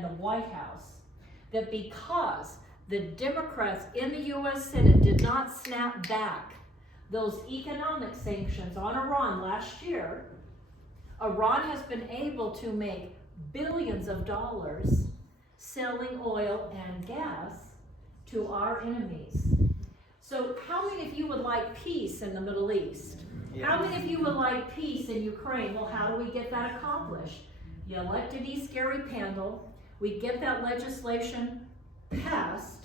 and the White House that because the Democrats in the U.S. Senate did not snap back those economic sanctions on Iran last year, Iran has been able to make billions of dollars selling oil and gas to our enemies. So how many of you would like peace in the Middle East? Yeah. How many of you would like peace in Ukraine? Well, how do we get that accomplished? You elect Denice Pandol, we get that legislation passed,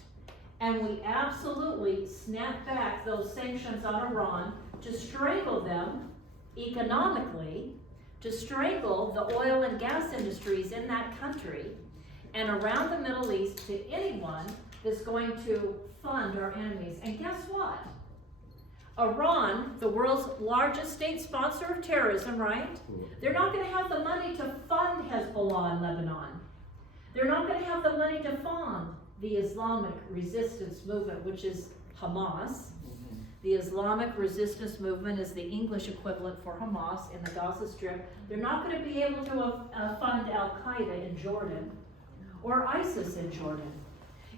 and we absolutely snap back those sanctions on Iran to strangle them economically, to strangle the oil and gas industries in that country and around the Middle East to anyone that's going to fund our enemies. And guess what? Iran, the world's largest state sponsor of terrorism, right? They're not going to have the money to fund Hezbollah in Lebanon. They're not going to have the money to fund the Islamic resistance movement, which is Hamas. The Islamic resistance movement is the English equivalent for Hamas in the Gaza Strip. They're not going to be able to fund Al-Qaeda in Jordan or ISIS in Jordan.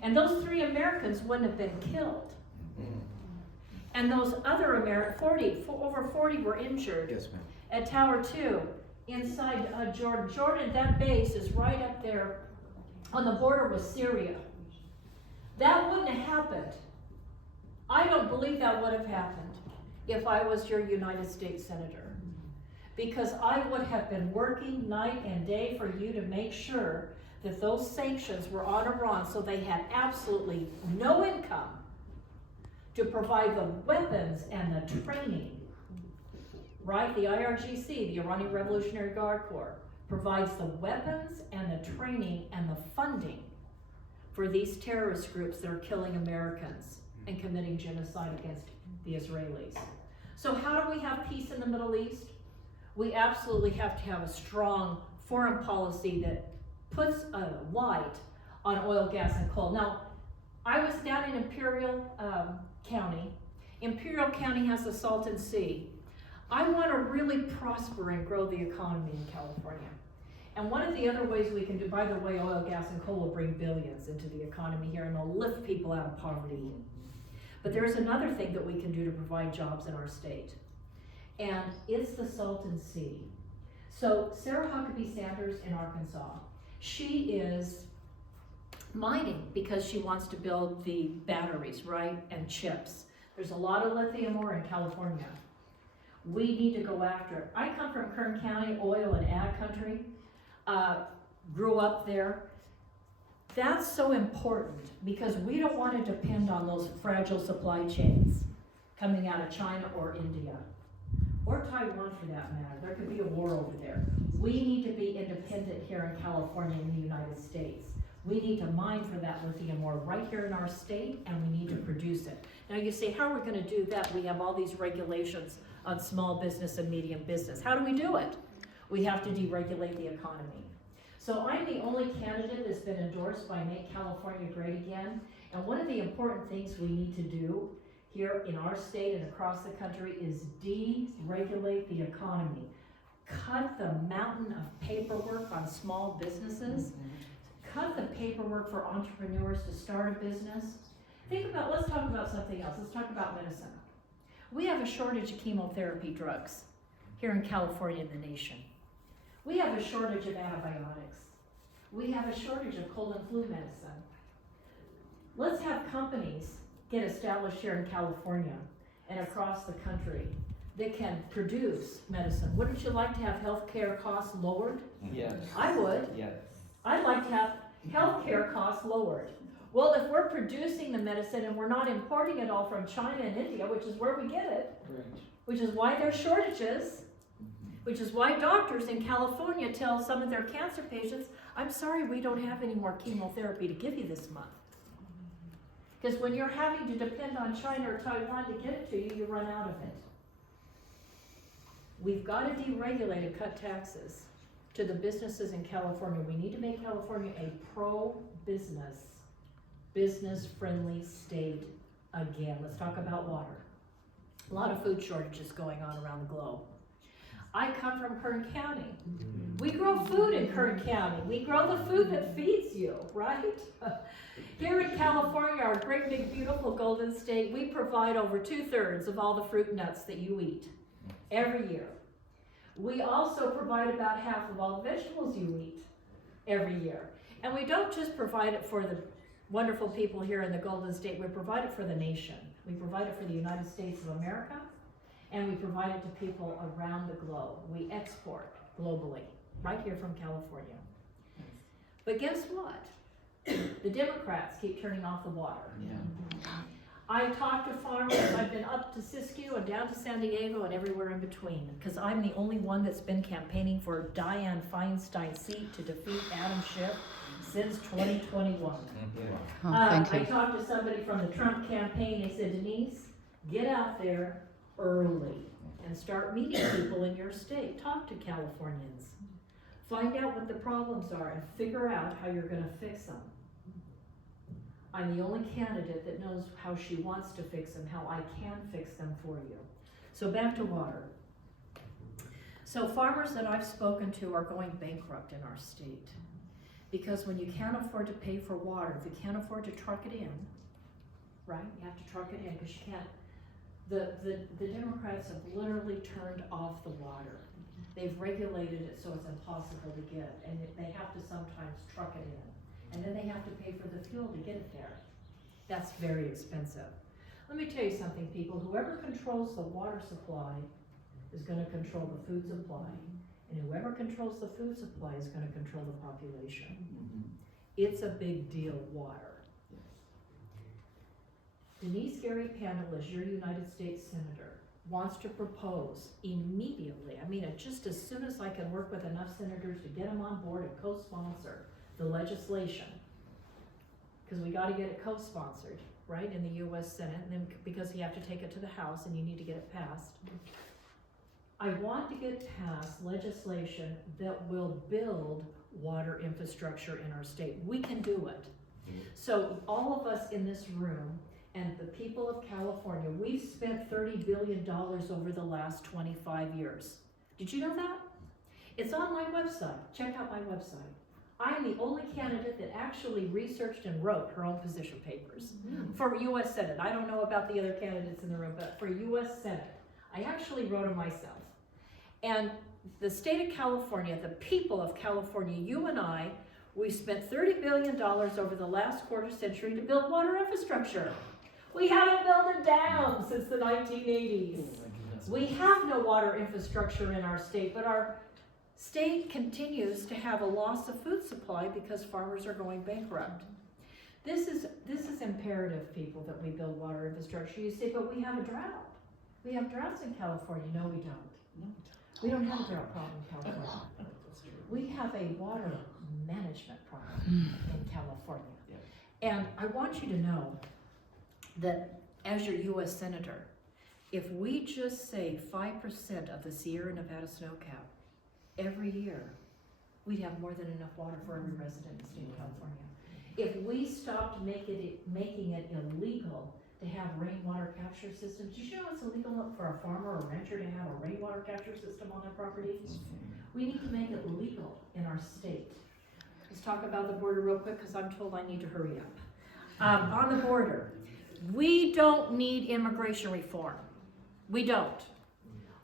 And those 3 Americans wouldn't have been killed. And those other over 40 were injured. Yes, ma'am. At Tower 2 inside Jordan. Jordan, that base is right up there on the border with Syria. That wouldn't have happened. I don't believe that would have happened if I was your United States Senator. Because I would have been working night and day for you to make sure that those sanctions were on Iran so they had absolutely no income to provide the weapons and the training. Right? The IRGC, the Iranian Revolutionary Guard Corps, provides the weapons and the training and the funding for these terrorist groups that are killing Americans and committing genocide against the Israelis. So how do we have peace in the Middle East? We absolutely have to have a strong foreign policy that puts a light on oil, gas, and coal. Now, I was down in Imperial County. Imperial County has the Salton Sea. I want to really prosper and grow the economy in California. And one of the other ways we can do, by the way, oil, gas, and coal will bring billions into the economy here and they'll lift people out of poverty. But there's another thing that we can do to provide jobs in our state. And it's the Salton Sea. So Sarah Huckabee Sanders in Arkansas, she is mining because she wants to build the batteries, right, and chips. There's a lot of lithium ore in California. We need to go after it. I come from Kern County, oil and ag country, grew up there. That's so important because we don't want to depend on those fragile supply chains coming out of China or India, or Taiwan for that matter. There could be a war over there. We need to be independent here in California and the United States. We need to mine for that lithium ore right here in our state, and we need to produce it. Now you say, how are we going to do that? We have all these regulations on small business and medium business. How do we do it? We have to deregulate the economy. So I'm the only candidate that's been endorsed by Make California Great Again. And one of the important things we need to do here in our state and across the country is deregulate the economy. Cut the mountain of paperwork on small businesses. Cut the paperwork for entrepreneurs to start a business. Let's talk about something else. Let's talk about medicine. We have a shortage of chemotherapy drugs here in California and the nation. We have a shortage of antibiotics. We have a shortage of cold and flu medicine. Let's have companies get established here in California and across the country that can produce medicine. Wouldn't you like to have healthcare costs lowered? Yes. I would. Yes. I'd like to have healthcare costs lowered. Well, if we're producing the medicine and we're not importing it all from China and India, which is where we get it, Right. which is why there's shortages, which is why doctors in California tell some of their cancer patients, I'm sorry, we don't have any more chemotherapy to give you this month. Because when you're having to depend on China or Taiwan to get it to you, you run out of it. We've got to deregulate and cut taxes to the businesses in California. We need to make California a pro-business, business-friendly state again. Let's talk about water. A lot of food shortages going on around the globe. I come from Kern County. We grow food in Kern County. We grow the food that feeds you, right? Here in California, our great big beautiful Golden State, we provide over 2/3 of all the fruit and nuts that you eat every year. We also provide about half of all the vegetables you eat every year. And we don't just provide it for the wonderful people here in the Golden State, we provide it for the nation. We provide it for the United States of America, and we provide it to people around the globe. We export globally, right here from California. But guess what? The Democrats keep turning off the water. I talked to farmers. I've been up to Siskiyou and down to San Diego and everywhere in between, because I'm the only one that's been campaigning for Dianne Feinstein's seat to defeat Adam Schiff since 2021. Thank you. I talked to somebody from the Trump campaign. They said, Denise, get out there early and start meeting people in your state. Talk to Californians. Find out what the problems are and figure out how you're going to fix them. I'm the only candidate that knows how she wants to fix them, how I can fix them for you. So back to water. So farmers that I've spoken to are going bankrupt in our state. Because when you can't afford to pay for water, if you can't afford to truck it in, right? You have to truck it in because you can't. The Democrats have literally turned off the water. They've regulated it so it's impossible to get, and they have to sometimes truck it in. And then they have to pay for the fuel to get it there. That's very expensive. Let me tell you something, people. Whoever controls the water supply is going to control the food supply. And whoever controls the food supply is going to control the population. It's a big deal, water. Denice Pandol, as your United States Senator, wants to propose immediately, I mean, just as soon as I can work with enough senators to get them on board and co-sponsor the legislation, because we got to get it co-sponsored, right, in the U.S. Senate, and then because you have to take it to the House and you need to get it passed. I want to get passed legislation that will build water infrastructure in our state. We can do it. So all of us in this room and the people of California, we've spent $30 billion over the last 25 years. Did you know that? It's on my website. Check out my website. I'm the only candidate that actually researched and wrote her own position papers for U.S. Senate. I don't know about the other candidates in the room, but for U.S. Senate, I actually wrote them myself. And the state of California, the people of California, you and I, we spent $30 billion over the last quarter century to build water infrastructure. We haven't built a dam since the 1980s. We have no water infrastructure in our state, but our state continues to have a loss of food supply because farmers are going bankrupt. This is imperative, people, that we build water infrastructure. You say, but we have a drought. We have droughts in California. No, we don't. We don't have a drought problem in California. We have a water management problem in California. And I want you to know that as your U.S. Senator, if we just save 5% of the Sierra Nevada snow cap every year, we'd have more than enough water for every resident in the state of California. If we stopped making it illegal to have rainwater capture systems, did you know it's illegal for a farmer or rancher to have a rainwater capture system on their property? We need to make it legal in our state. Let's talk about the border real quick because I'm told I need to hurry up. On the border, we don't need immigration reform. We don't.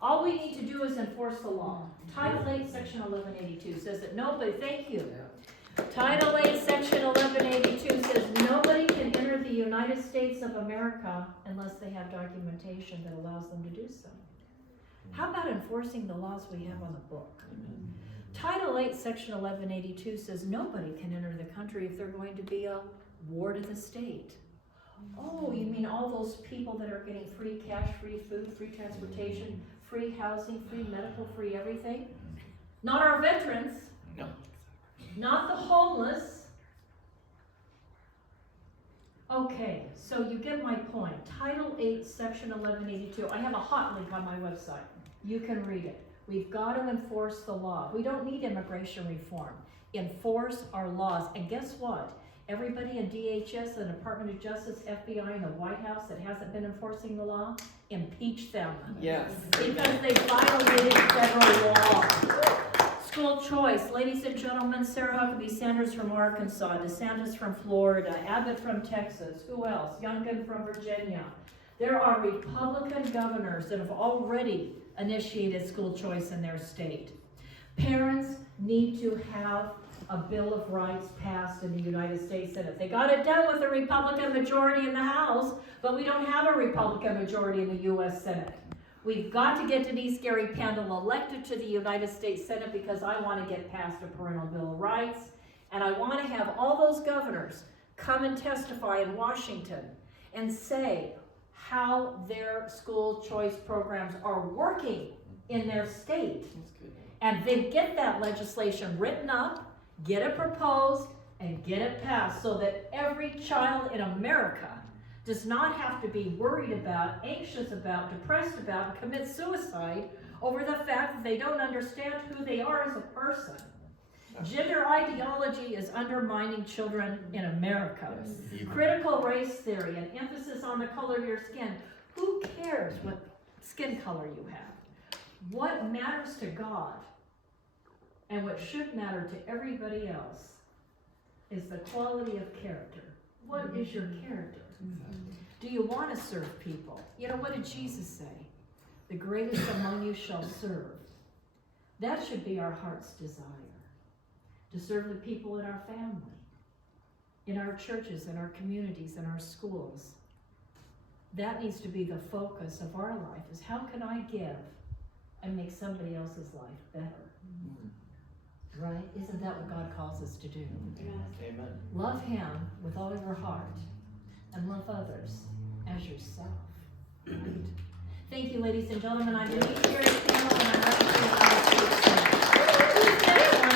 All we need to do is enforce the law. Title 8, Section 1182 says that nobody, thank you. Title 8, Section 1182 says nobody can enter the United States of America unless they have documentation that allows them to do so. How about enforcing the laws we have on the book? Title 8, Section 1182 says nobody can enter the country if they're going to be a ward of the state. Oh, you mean all those people that are getting free cash, free food, free transportation, free housing, free medical, free everything? Not our veterans. No. Not the homeless. Okay, so you get my point. Title 8, Section 1182. I have a hot link on my website. You can read it. We've got to enforce the law. We don't need immigration reform. Enforce our laws. And guess what? Everybody in DHS, the Department of Justice, FBI, and the White House that hasn't been enforcing the law, impeach them. Yes. Because they violated federal law. School choice, ladies and gentlemen, Sarah Huckabee Sanders from Arkansas, DeSantis from Florida, Abbott from Texas, who else? Youngkin from Virginia. There are Republican governors that have already initiated school choice in their state. Parents need to have a Bill of Rights passed in the United States Senate. They got it done with a Republican majority in the House, but we don't have a Republican majority in the U.S. Senate. We've got to get Denice Pandol elected to the United States Senate because I want to get past a parental Bill of Rights, and I want to have all those governors come and testify in Washington and say how their school choice programs are working in their state. And then get that legislation written up, get it proposed, and get it passed so that every child in America does not have to be worried about, anxious about, depressed about, and commit suicide over the fact that they don't understand who they are as a person. Gender ideology is undermining children in America. Critical race theory and emphasis on the color of your skin. Who cares what skin color you have? What matters to God and what should matter to everybody else is the quality of character. What is your character? Do you want to serve people? You know, what did Jesus say? The greatest among you shall serve. That should be our heart's desire. To serve the people in our family, in our churches, in our communities, in our schools. That needs to be the focus of our life, is how can I give and make somebody else's life better? Right? Isn't that what God calls us to do? Amen. Love Him with all your heart and love others as yourself. Right? Thank you, ladies and gentlemen. I'm Denice Pandol, and I'm representing the United States Senate.